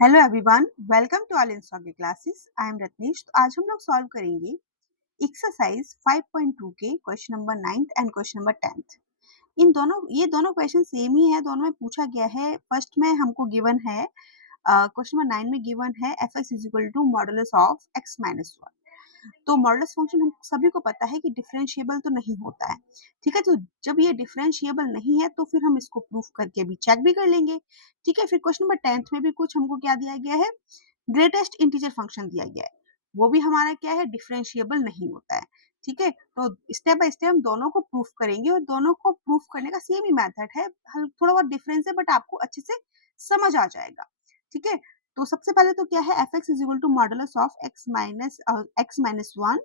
Hello everyone, welcome to all in study classes. I am Ratnesh. तो आज हम लोग सॉल्व करेंगे एक्सरसाइज 5.2 के question number 9th and question number 10th। ये दोनों क्वेश्चन सेम ही है, दोनों में पूछा गया है। फर्स्ट में हमको गिवन है, क्वेश्चन नंबर 9 में गिवन है f x is equal to modulus of x minus 1। तो मॉडुलस फंक्शन हम सभी को पता है कि डिफरेंशिएबल तो नहीं होता है, ठीक है। तो जब ये डिफरेंशिएबल नहीं है तो फिर हम इसको प्रूफ करके भी चेक भी कर लेंगे, ठीक है। फिर क्वेश्चन नंबर 10th में भी कुछ हमको क्या दिया गया है, ग्रेटेस्ट इंटीजर फंक्शन दिया गया है, वो भी हमारा क्या है, डिफरेंशिएबल नहीं होता है, ठीक है। तो स्टेप बाय स्टेप हम दोनों को प्रूफ करेंगे और दोनों को प्रूफ करने का सेम ही मेथड है, थोड़ा बहुत डिफरेंस है बट आपको अच्छे से समझ आ जाएगा, ठीक है। तो सबसे पहले तो क्या है, f x is equal to modulus of x minus one.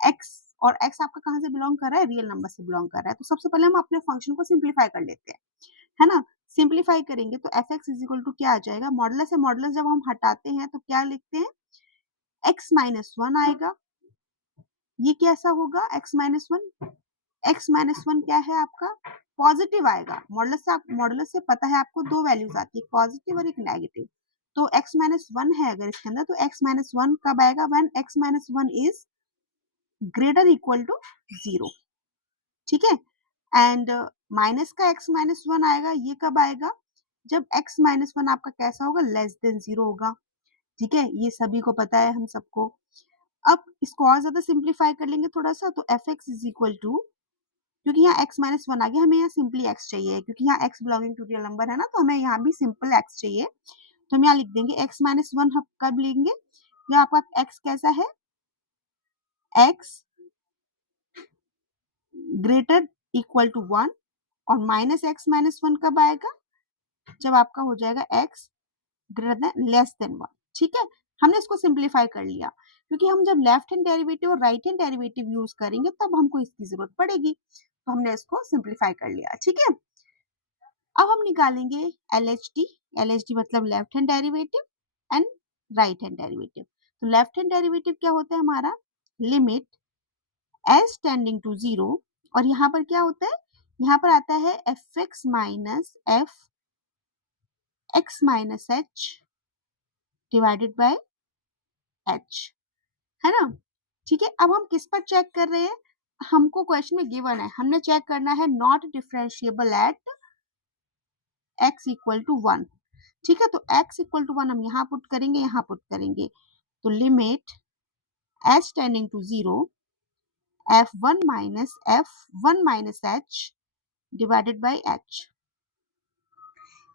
X और एक्स आपका कहाँ से बिलोंग कर रहा है, रियल नंबर से बिलोंग कर रहा है। तो सबसे पहले हम अपने फंक्शन को सिंप्लीफाई कर लेते हैं, है ना। सिंप्लीफाई करेंगे तो f x is equal to क्या आ जाएगा, मॉडुलस से मॉडुलस जब हम हटाते हैं तो क्या लिखते हैं, एक्स माइनस वन आएगा। ये कैसा होगा, x minus one, x minus one क्या है आपका, पॉजिटिव आएगा। मॉडुलस से पता है आपको दो वैल्यूज आती है, पॉजिटिव और एक नेगेटिव। तो एक्स माइनस वन है अगर इसके अंदर, तो एक्स माइनस वन कब आएगा, when x minus one is greater equal to zero, ठीक है। एंड माइनस का एक्स माइनस वन आएगा, ये कब आएगा, जब एक्स माइनस वन आपका कैसा होगा, लेस देन जीरो होगा, ठीक है। ये सभी को पता है हम सबको। अब इसको और ज्यादा सिंप्लीफाई कर लेंगे थोड़ा सा, तो f x is equal to, क्योंकि यहाँ एक्स माइनस वन आ गया, हमें यहाँ सिंपली एक्स चाहिए, क्योंकि यहाँ x belonging to real number है ना, तो हमें यहाँ भी सिंपल एक्स चाहिए। तो हम यहाँ लिख देंगे एक्स माइनस वन, हम कब लेंगे, जब आपका एक्स कैसा है, x greater equal to one. और माइनस एक्स माइनस वन कब आएगा, जब आपका हो जाएगा x greater than less than one, ठीक है। हमने इसको सिंप्लीफाई कर लिया, क्योंकि हम जब लेफ्ट हैंड डेरिवेटिव और राइट हैंड डेरिवेटिव यूज करेंगे तब हमको इसकी जरूरत पड़ेगी, तो हमने इसको सिंप्लीफाई कर लिया, ठीक है। अब हम निकालेंगे LHD। LHD मतलब left hand derivative and right hand derivative. तो लेफ्ट हैंड डेरिवेटिव क्या होता है हमारा, limit s tending to zero. और यहाँ पर क्या होता है, यहाँ पर आता है f x minus f x minus h divided by H, है ना, ठीक है। अब हम किस पर चेक कर रहे हैं, हमको क्वेश्चन में गिवन है, हमने चेक करना है not differentiable at x equal to one, ठीक है। तो x इक्वल टू वन हम यहाँ पुट करेंगे, यहाँ पुट करेंगे। तो limit h tending to zero f1 minus h divided by h,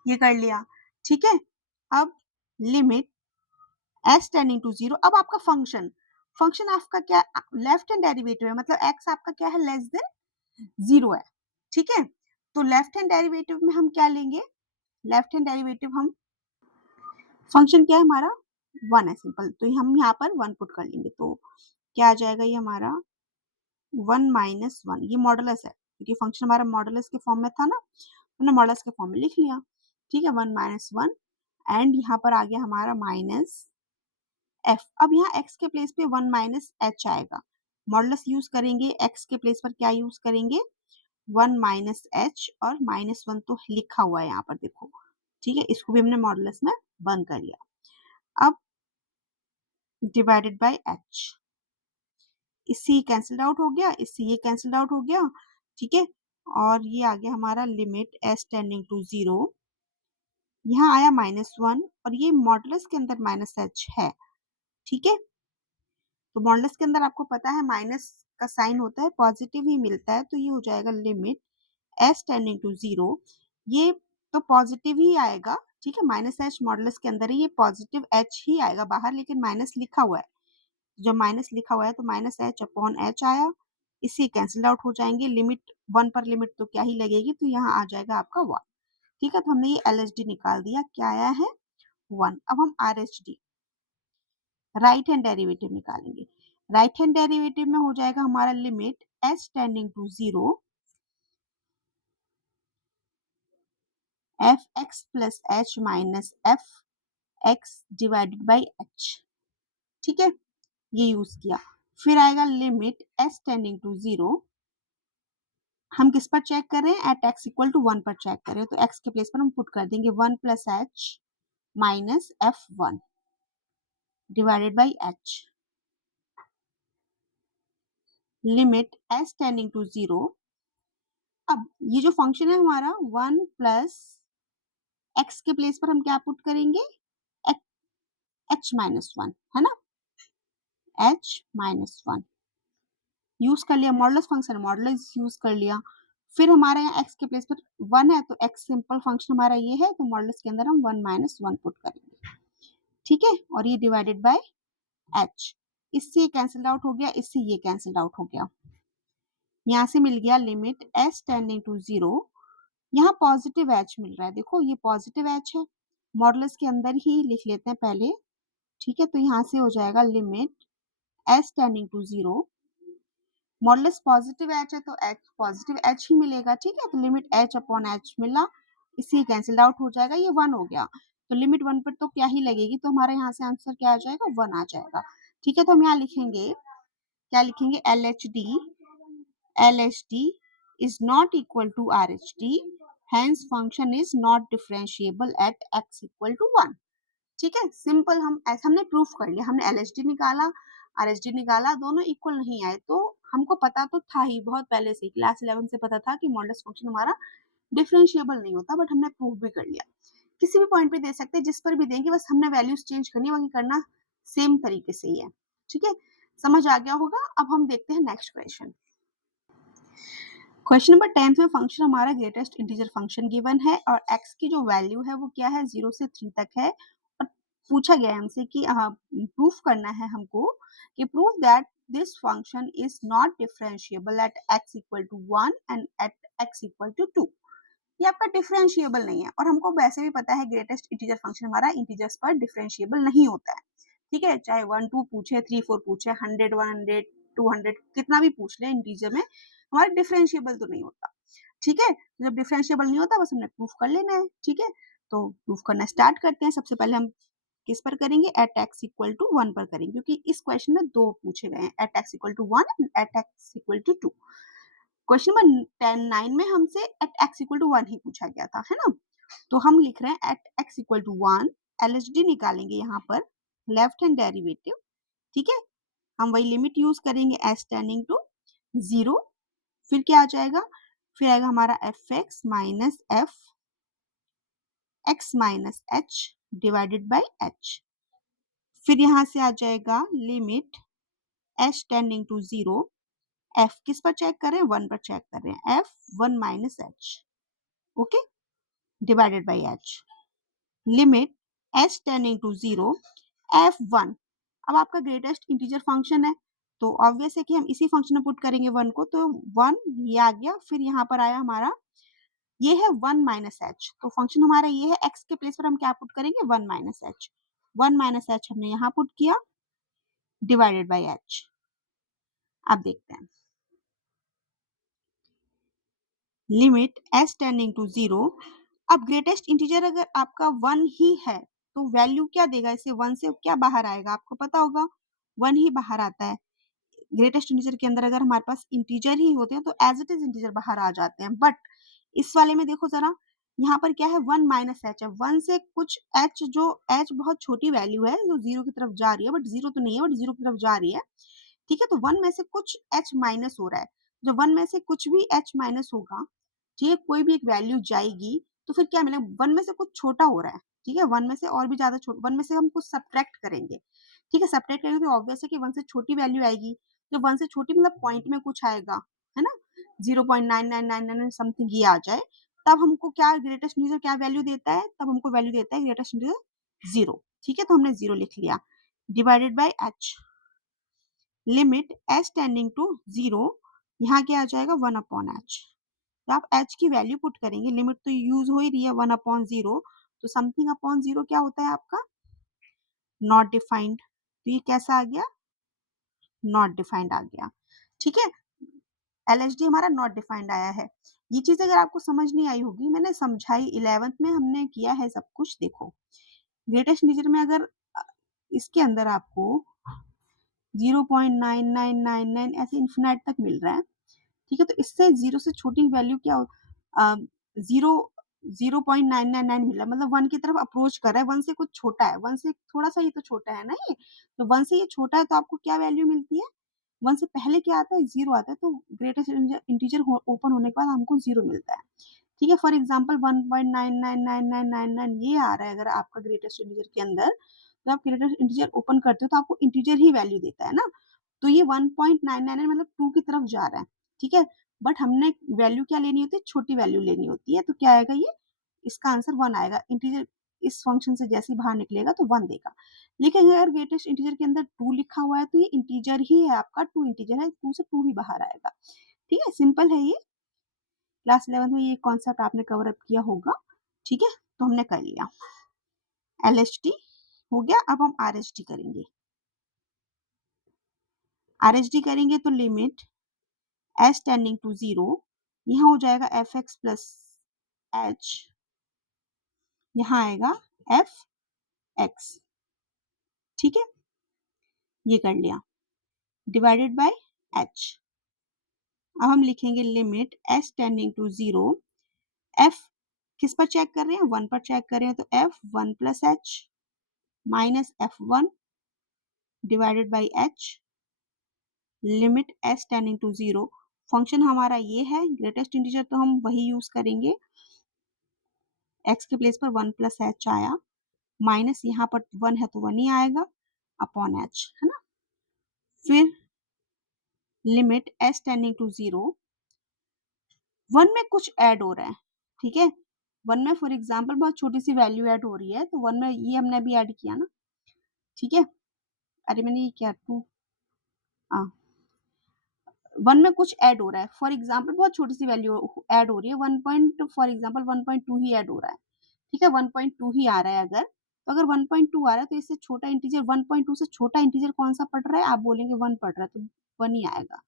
ये कर लिया, ठीक है। अब limit h tending to zero. अब आपका फंक्शन फंक्शन आपका क्या, लेफ्ट हैंड डेरिवेटिव है, मतलब x आपका क्या है, लेस देन जीरो है, ठीक है। तो लेफ्ट हैंड डेरिवेटिव में हम क्या लेंगे, लेफ्ट हैंड डेरिवेटिव हम, फंक्शन क्या है हमारा, वन है सिंपल, तो हम यहाँ पर वन पुट कर लेंगे। तो क्या आ जाएगा, ये हमारा वन माइनस वन, ये मॉडुलस है, क्योंकि फंक्शन हमारा मॉडुलस के फॉर्म में था ना, हमने मॉडुलस के फॉर्म में लिख लिया, ठीक है। वन माइनस वन एंड यहाँ पर आ गया हमारा माइनस एफ। अब यहाँ एक्स के प्लेस पे वन माइनस एच आएगा, मॉडुलस यूज करेंगे, एक्स के प्लेस पर क्या यूज करेंगे, वन माइनस एच, और माइनस वन तो लिखा हुआ है यहाँ पर देखो, ठीक है। इसको भी हमने मॉडुलस में बंद कर लिया। अब डिवाइडेड बाय एच, इससे ये कैंसिल आउट हो गया, इससे ये कैंसिल आउट हो गया, ठीक है। और ये आ गया हमारा limit s tending to zero, यहाँ आया माइनस वन, और ये मॉडुलस के अंदर माइनस एच है, ठीक है। तो मॉडुलस के अंदर आपको पता है माइनस का साइन होता है, पॉजिटिव ही मिलता है, तो ये हो जाएगा limit s tending to zero. ये तो पॉजिटिव ही आएगा, ठीक है, माइनस एच मॉडुलस के अंदर है, ये पॉजिटिव एच ही आएगा बाहर, लेकिन माइनस लिखा हुआ है, जब माइनस लिखा हुआ है तो माइनस एच अपॉन एच आया, इससे कैंसिल आउट हो जाएंगे, लिमिट वन पर लिमिट तो क्या ही लगेगी, तो यहाँ आ जाएगा आपका वन, ठीक है। तो हमने ये LHD निकाल दिया, क्या आया है, वन। अब हम RHD राइट हैंड डेरिवेटिव निकालेंगे। राइट हैंड डेरिवेटिव में हो जाएगा हमारा limit h tending to zero f x plus h minus f x divided by h, ठीक है, ये यूज किया। फिर आएगा limit s tending to zero, हम किस पर चेक कर रहे हैं, at x equal to one पर चेक कर रहे हैं, तो एक्स के प्लेस पर हम पुट कर देंगे one plus h minus f1 divided by h, limit s tending to 0। अब ये जो फंक्शन है हमारा 1 प्लस x के प्लेस पर हम क्या पुट करेंगे, h माइनस 1, है ना, h माइनस 1 यूज कर लिया, मॉडुलस फंक्शन मॉडुलस यूज कर लिया। फिर हमारे यहाँ x के प्लेस पर 1 है तो x सिंपल फंक्शन हमारा ये है, तो मॉडुलस के अंदर हम 1 माइनस 1 पुट करेंगे, ठीक है, और ये डिवाइडेड बाय h, इससे कैंसिल आउट हो गया, इससे ये कैंसिल आउट हो गया, यहाँ से मिल गया लिमिट s टेंडिंग टू 0। यहाँ पॉजिटिव h मिल रहा है, देखो ये पॉजिटिव h है, मॉडुलस के अंदर ही लिख लेते हैं पहले, ठीक है, तो यहाँ से हो जाएगा limit s tending to 0, modulus positive h है तो h पॉजिटिव h ही मिलेगा, ठीक है, तो लिमिट h अपॉन h मिला, इससे कैंसिल आउट हो जाएगा, ये 1 हो गया, तो लिमिट 1 पर तो क्या ही लगेगी, तो हमारे यहाँ से आंसर क्या आ जाएगा, 1 आ जाएगा, ठीक है। तो हम यहाँ लिखेंगे, क्या लिखेंगे, LHD is not equal to RHD, hence function is not differentiable at x equal to 1, ठीक है, सिंपल। हमने प्रूफ कर लिया, हमने LHD निकाला, RHD निकाला, दोनों इक्वल नहीं आए, तो हमको पता तो था ही बहुत पहले से, क्लास 11 से पता था कि मॉडुलस फंक्शन हमारा डिफरेंशिएबल नहीं होता, बट हमने प्रूफ भी कर लिया। किसी भी पॉइंट पे दे सकते हैं, जिस पर भी देंगे, बस हमने वैल्यूज चेंज करनी है, बाकी करना सेम तरीके से ही है, ठीक है, समझ आ गया होगा। अब हम देखते हैं नेक्स्ट क्वेश्चन। क्वेश्चन नंबर 10 में फंक्शन हमारा ग्रेटेस्ट इंटीजर फंक्शन गिवन है और x की जो वैल्यू है वो क्या है, 0 से 3 तक है, और पूछा गया है हमसे कि प्रूफ करना है हमको कि proof that this function is not differentiable at x equal to 1 and at x equal to 2। ये आपका डिफरेंशिएबल नहीं है, और हमको वैसे भी पता है ग्रेटेस्ट इंटीजर फंक्शन हमारा इंटीजर्स पर डिफरेंशिएबल नहीं होता है, ठीक है, चाहे 1 2 पूछे, 3 4 पूछे, 100 100 200 कितना भी पूछ ले, इंटीजर में हमारा डिफरेंशिएबल तो नहीं होता, ठीक है। तो जब डिफरेंशिएबल नहीं होता, बस हमने प्रूफ कर लेना है, ठीक है। तो प्रूफ करना स्टार्ट करते हैं। सबसे पहले हम किस पर करेंगे, एट एक्स इक्वल टू 1 पर करेंगे, क्योंकि इस क्वेश्चन में दो पूछे गए हैं, at x equal to 1 and at x equal to 2। Question number 9 में हमसे एट एक्स इक्वल टू 1 ही पूछा गया था, है ना, तो हम लिख रहे हैं at x equal to 1, LHD निकालेंगे यहाँ पर, लेफ्ट हैंड डेरिवेटिव, ठीक है, हम वही लिमिट यूज करेंगे एस टेंडिंग टू 0, फिर क्या आ जाएगा, फिर आएगा हमारा f x minus f x minus h divided by h, फिर यहां से आ जाएगा limit h tending to 0, f किस पर चेक कर रहे हैं, 1 पर चेक कर रहे हैं, f 1 minus h, okay, divided by h, limit h tending to 0, f 1। अब आपका ग्रेटेस्ट इंटीजर फंक्शन है, तो ऑब्वियस है कि हम इसी फंक्शन में पुट करेंगे 1 को, तो 1 ये आ गया, फिर यहाँ पर आया हमारा, ये है 1 माइनस एच, तो फंक्शन हमारा ये है, एक्स के प्लेस पर हम क्या पुट करेंगे, 1 माइनस एच, 1 माइनस एच हमने यहाँ पुट किया, डिवाइडेड बाई एच। अब देखते हैं, लिमिट एस टेंडिंग टू 0। अब ग्रेटेस्ट इंटीजर अगर आपका 1 ही है, तो वैल्यू क्या देगा, इसे 1 से क्या बाहर आएगा, आपको पता होगा 1 ही बाहर आता है। ग्रेटेस्ट इंटीजर के अंदर अगर हमारे पास इंटीजर ही होते हैं तो एज इट इज इंटीजर बाहर आ जाते हैं, बट इस वाले में देखो जरा, यहाँ पर क्या है, 1 माइनस एच है, 1 से कुछ एच, जो एच बहुत छोटी वैल्यू है, जो 0 की तरफ जा रही है, बट 0 तो नहीं है, बट 0 की तरफ जा रही है, ठीक है, तो 1 में से कुछ एच माइनस हो रहा है, जो 1 में से कुछ भी एच माइनस होगा, ठीक है, कोई भी एक वैल्यू जाएगी, तो फिर क्या मिलेगा, 1 में से कुछ छोटा हो रहा है, ठीक है, 1 में से और भी ज्यादा छोटा, 1 में से हम कुछ सब्ट्रैक्ट करेंगे, ठीक है, सब्ट्रैक्ट करेंगे तो ऑब्वियस है कि 1 से छोटी वैल्यू आएगी, जब 1 से छोटी मतलब पॉइंट में कुछ आएगा, है ना, 0.9999 समथिंग ये आ जाए, तब हमको क्या ग्रेटेस्ट इंटीजर क्या वैल्यू देता है, तब हमको वैल्यू देता है ग्रेटेस्ट इंटीजर 0, ठीक है, तो हमने 0 लिख लिया, divided by h, limit h tending to 0, यहाँ क्या आ जाएगा, 1 अपॉन एच, तो आप h की वैल्यू पुट करेंगे, लिमिट तो यूज हो ही रही है 1 अपॉन 0, तो समथिंग अपॉन 0 क्या होता है आपका, नॉट डिफाइंड, तो ये कैसा आ गया, नॉट डिफाइंड आ गया, ठीक है, LHD हमारा नॉट डिफाइंड आया है। ये चीज अगर आपको समझ नहीं आई होगी, मैंने समझाई 11th में हमने किया है सब कुछ, देखो ग्रेटेस्ट इंटीजर में अगर इसके अंदर आपको 0.9999 ऐसे इन्फिनाइट तक मिल रहा है, ठीक है, तो इससे 0 से छोटी वैल्यू क्या हो, 0 0.999 मिला, मतलब 1 की तरफ अप्रोच कर रहा है, 1 से कुछ छोटा है, 1 से थोड़ा-सा ही तो छोटा है ना ये, तो 1 से ये छोटा है तो आपको क्या वैल्यू मिलती है? 1 से पहले क्या आता है? 0 आता है, तो ग्रेटेस्ट इंटीजर ओपन होने के बाद हमको 0 मिलता है। ठीक है, फॉर एग्जांपल 1.999999 ये आ रहा है अगर आपका ग्रेटेस्ट इंटीजर के अंदर, तो आप ग्रेटेस्ट इंटीजर ओपन करते हो तो आपको इंटीजर ही वैल्यू देता है ना, तो ये 1.999 मतलब 2 की तरफ जा रहा है, ठीक है, बट हमने वैल्यू क्या लेनी होती है? छोटी वैल्यू लेनी होती है, तो क्या आएगा ये? इसका आंसर 1 आएगा। इंटीजर इस फंक्शन से जैसे ही बाहर निकलेगा तो 1 देगा। लेकिन अगर ग्रेटेस्ट इंटीजर के अंदर 2 लिखा हुआ है तो ये इंटीजर ही है आपका, 2 इंटीजर है, 2 से 2 ही बाहर आएगा। ठीक है, सिंपल है ये। क्लास 11 में ये कॉन्सेप्ट आपने कवर अप किया होगा। ठीक है, तो हमने कर लिया। LHT हो गया, अब हम RHT करेंगे। RHT करेंगे तो लिमिट s टेंडिंग टू 0, यहाँ हो जाएगा fx प्लस h, यहाँ आएगा fx। ठीक है, ये कर लिया, डिवाइडेड बाय h। अब हम लिखेंगे limit s tending to 0, f किस पर चेक कर रहे हैं? 1 पर चेक कर रहे हैं, तो f 1 plus h minus f1 divided by h, limit s tending to 0। Function हमारा ये है, ग्रेटेस्ट इंटीजर तो हम वही यूज करेंगे, x के प्लेस पर 1 प्लस h आया, माइनस यहाँ पर 1 है तो 1 ही आएगा, अपॉन h, है ना। फिर लिमिट s टेंडिंग टू 0, 1 में कुछ ऐड हो रहा है, ठीक है, 1 में फॉर एग्जांपल बहुत छोटी सी वैल्यू ऐड हो रही है, तो 1 में ये हमने अभी ऐड किया ना, ठीक है, अरे मैंने ये क्या 2 1 में कुछ ऐड हो रहा है, फॉर एग्जांपल बहुत छोटी सी वैल्यू ऐड हो रही है, 1 point for example 1.2 he add हो रहा है, ठीक है, 1.2 ही आ रहा है अगर, तो अगर 1.2 आ रहा है तो इससे छोटा इंटीजर 1.2 से छोटा इंटीजर कौन सा पड़ रहा है? आप बोलेंगे 1 पड़ रहा है, तो 1 ही आएगा।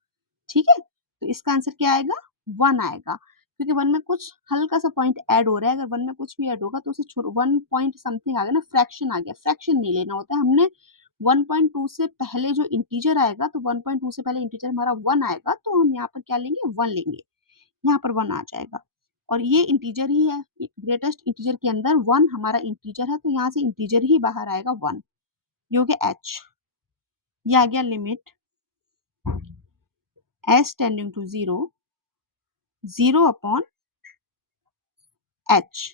ठीक है, तो इसका आंसर क्या आएगा? 1 आएगा, क्योंकि 1 में कुछ हल्का सा पॉइंट ऐड हो रहा है, अगर 1 में कुछ भी ऐड होगा तो उसे 1 पॉइंट समथिंग आ गया ना, फ्रैक्शन आ गया, फ्रैक्शन नहीं लेना होता है हमने। 1.2 से पहले जो इंटीजर आएगा, तो 1.2 से पहले इंटीजर हमारा 1 आएगा, तो हम यहाँ पर क्या लेंगे? 1 लेंगे, यहाँ पर 1 आ जाएगा, और ये इंटीजर ही है, ग्रेटेस्ट इंटीजर के अंदर 1 हमारा इंटीजर है, तो यहाँ से इंटीजर ही बाहर आएगा 1, ये हो गया h। ये आ गया limit s tending to 0, 0 upon h।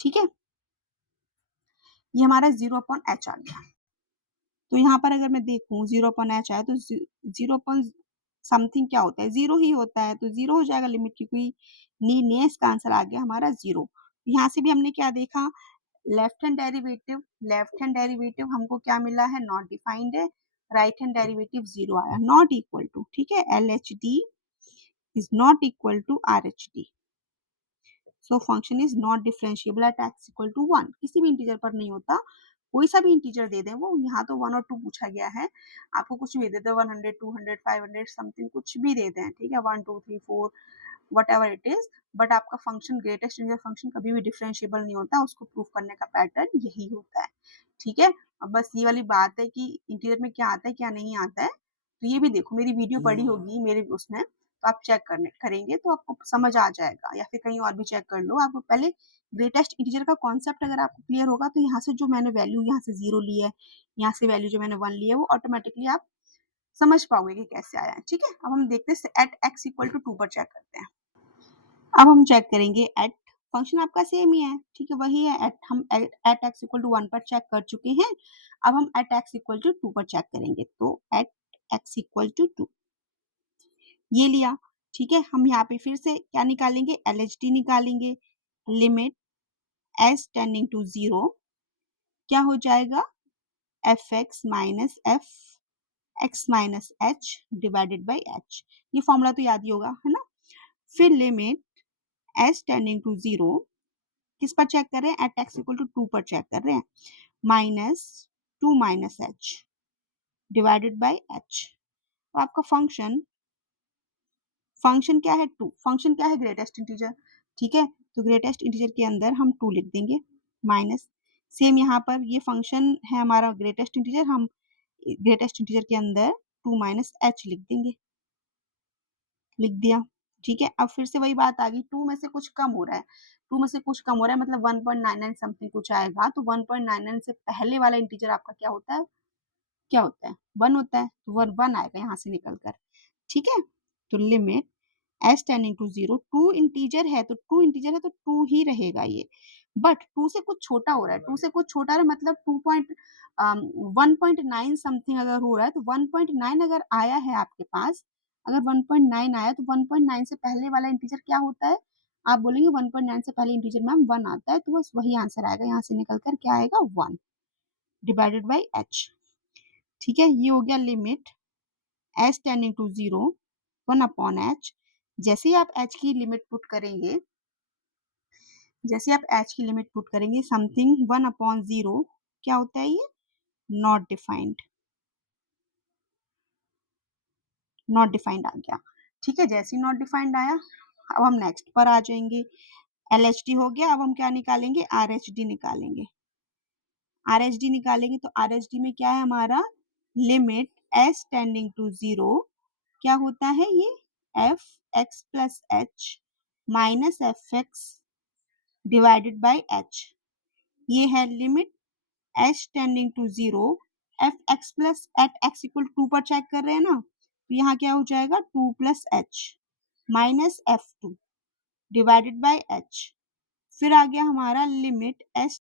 ठीक है, ये हमारा 0 अपॉन h आ गया, तो यहाँ पर अगर मैं देखूं 0 अपॉन h आया, तो 0 अपॉन समथिंग क्या होता है? 0 ही होता है, तो 0 हो जाएगा, लिमिट की कोई नीड नहीं है, इसका आंसर आ गया हमारा 0। यहाँ से भी हमने क्या देखा? लेफ्ट हैंड डेरिवेटिव हमको क्या मिला है? नॉट डिफाइंड है, राइट हैंड डेरिवेटिव 0 आया, नॉट इक्वल टू, ठीक है, LHD is not equal to RHD, so function is not differentiable at x equal to 1। किसी भी इंटीजर पर नहीं होता, कोई सा भी इंटीजर दे दें वो, यहाँ तो 1 और 2 पूछा गया है, आपको कुछ भी दे दे, 100 200 500 समथिंग कुछ भी दे दें, ठीक है, 1 2 3 4 what ever it is, but आपका फंक्शन ग्रेटेस्ट इंटीजर फंक्शन कभी भी डिफरेंशिएबल नहीं होता, उसको प्रूव करने का पैटर्न यही होता है। ठीक है, अब बस ये वाली बात है कि इंटीजर में क्या आता है क्या नहीं आता है, तो ये भी देखो, मेरी वीडियो पड़ी होगी मेरे उसमें, तो आप चेक करेंगे तो आपको समझ आ जाएगा, या फिर कहीं और भी चेक कर लो, आपको पहले ग्रेटेस्ट इंटीजर का कॉन्सेप्ट अगर आपको क्लियर होगा, तो यहाँ से जो मैंने वैल्यू यहाँ से 0 ली है, यहाँ से वैल्यू जो मैंने 1 ली है, वो ऑटोमेटिकली आप समझ पाओगे कि कैसे आया है। ठीक है, अब हम देखते हैं एट x इक्वल टू 2 पर चेक करते हैं। अब हम चेक करेंगे एट, फंक्शन आपका सेम ही है, ठीक है, वही है एट, हम एट एक्स इक्वल टू 1 पर चेक कर चुके हैं, अब हम एट एक्स इक्वल टू 2 पर चेक करेंगे, तो एट एक्स इक्वल टू 2 ये लिया, ठीक है, हम यहाँ पे फिर से क्या निकालेंगे? LHD निकालेंगे, लिमिट s टेंडिंग टू 0 क्या हो जाएगा? fx minus f x minus h divided by h, ये फॉर्मूला तो याद ही होगा, है ना। फिर लिमिट s टेंडिंग टू 0 किस पर चेक कर रहे हैं? एट एक्स इक्वल टू 2 पर चेक कर रहे हैं, minus 2 minus h divided by H. तो आपका फंक्शन क्या है? 2, फंक्शन क्या है? ग्रेटेस्ट इंटीजर, ठीक है, तो ग्रेटेस्ट इंटीजर के अंदर हम 2 लिख देंगे, माइनस सेम यहाँ पर ये फंक्शन है हमारा ग्रेटेस्ट इंटीजर, हम ग्रेटेस्ट इंटीजर के अंदर 2 माइनस एच लिख देंगे, लिख दिया, ठीक है। अब फिर से वही बात आ गई, 2 में से कुछ कम हो रहा है, 2 में से कुछ कम हो रहा है मतलब 1.99 समथिंग कुछ आएगा, तो 1.99 से पहले वाला इंटीजर आपका क्या होता है? क्या होता है? 1 होता है, तो 1 आएगा यहाँ से निकल कर, ठीक है? तो limit s tending to 0, 2 integer है तो 2 ही रहेगा ये, बट 2 से कुछ छोटा हो रहा है, 2 से कुछ छोटा है मतलब 1.9 समथिंग अगर हो रहा है, तो 1.9 अगर आया है आपके पास, अगर 1.9 आया तो 1.9 से पहले वाला इंटीजर क्या होता है? आप बोलेंगे 1.9 से पहले इंटीजर मैम 1 आता है, तो बस वही आंसर आएगा, यहाँ से निकल कर क्या आएगा? 1 डिवाइडेड बाई h, ठीक है? ये हो गया limit h tending to 0 1 upon h। जैसे ही आप h की लिमिट पुट करेंगे, जैसे आप h की लिमिट पुट करेंगे समथिंग 1 अपॉन 0, क्या होता है ये? नॉट डिफाइंड, नॉट डिफाइंड आ गया, ठीक है? जैसे ही नॉट डिफाइंड आया, अब हम नेक्स्ट पर आ जाएंगे। LHD हो गया, अब हम क्या निकालेंगे? RHD निकालेंगे। RHD निकालेंगे तो RHD में क्या है हमारा? लिमिट s टेंडिंग टू 0, क्या होता है ये? F x plus h minus f x divided by h, ये है limit h tending to 0, f x plus at x equal 2 पर चेक कर रहे हैं ना, तो यहाँ क्या हो जाएगा? 2 plus h minus F2 divided by h। फिर आ गया हमारा लिमिट h